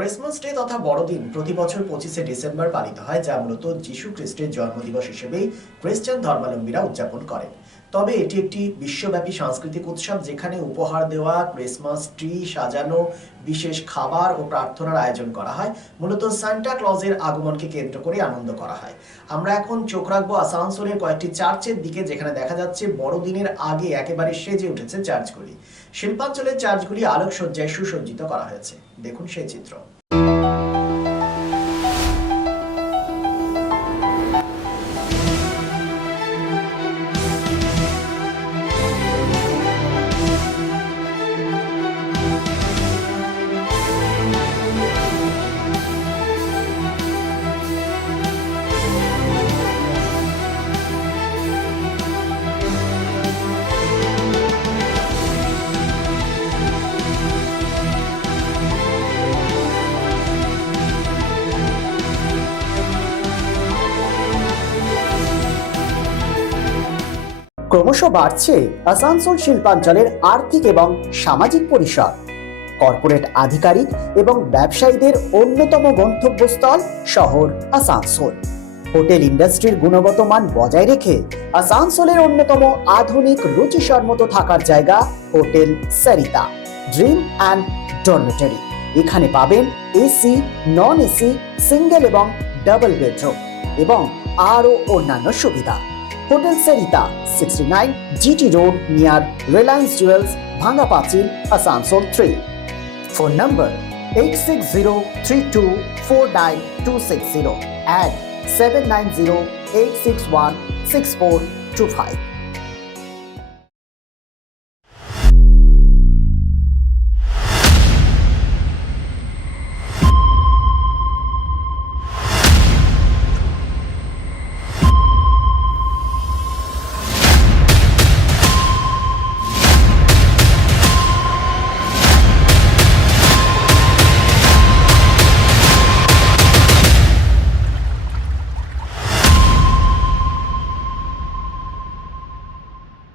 Christmas day তথা বড়দিন প্রতি বছর 25শে ডিসেম্বর পালিত হয়, যা মূলত যীশু খ্রিস্টের জন্মদিবস হিসেবেই খ্রিস্টান ধর্মাবলম্বীরা উদযাপন করেন। তবে এটি একটি বিশ্বব্যাপী সাংস্কৃতিক উৎসব, যেখানে উপহার দেওয়া, ক্রিসমাস ট্রি সাজানো, বিশেষ খাবার ও প্রার্থনার আয়োজন করা হয়। মূলত সান্টা ক্লজের আগমনকে কেন্দ্র করে আনন্দ করা হয়। আমরা এখন চোখ রাখবো আসানসোলের কয়েকটি চার্চের দিকে, যেখানে দেখা যাচ্ছে বড়দিনের আগে একেবারে সেজে উঠেছে চার্চগুলি। শিল্পাঞ্চলের চার্চগুলি আলোকসজ্জায় সুসজ্জিত করা হয়েছে। দেখুন সেই চিত্র। ক্রমশ বাড়ছে আসানসোল শিল্পাঞ্চলের আর্থিক এবং সামাজিক পরিসর। কর্পোরেট আধিকারিক এবং ব্যবসায়ীদের অন্যতম গন্তব্যস্থল শহর আসানসোল। হোটেল ইন্ডাস্ট্রির গুণগত মান বজায় রেখে আসানসোলের অন্যতম আধুনিক রুচিসম্মত থাকার জায়গা hotel Sarita dream and dormitory. এখানে পাবেন এসি, নন এসি, সিঙ্গেল এবং ডাবল বেডরুম এবং আরও অন্যান্য সুবিধা। Hotel Sarita 69 GT Road near Reliance Jewels, Bhanga Pachil, Asansol 3. Phone number 8603249260 and 7908616425.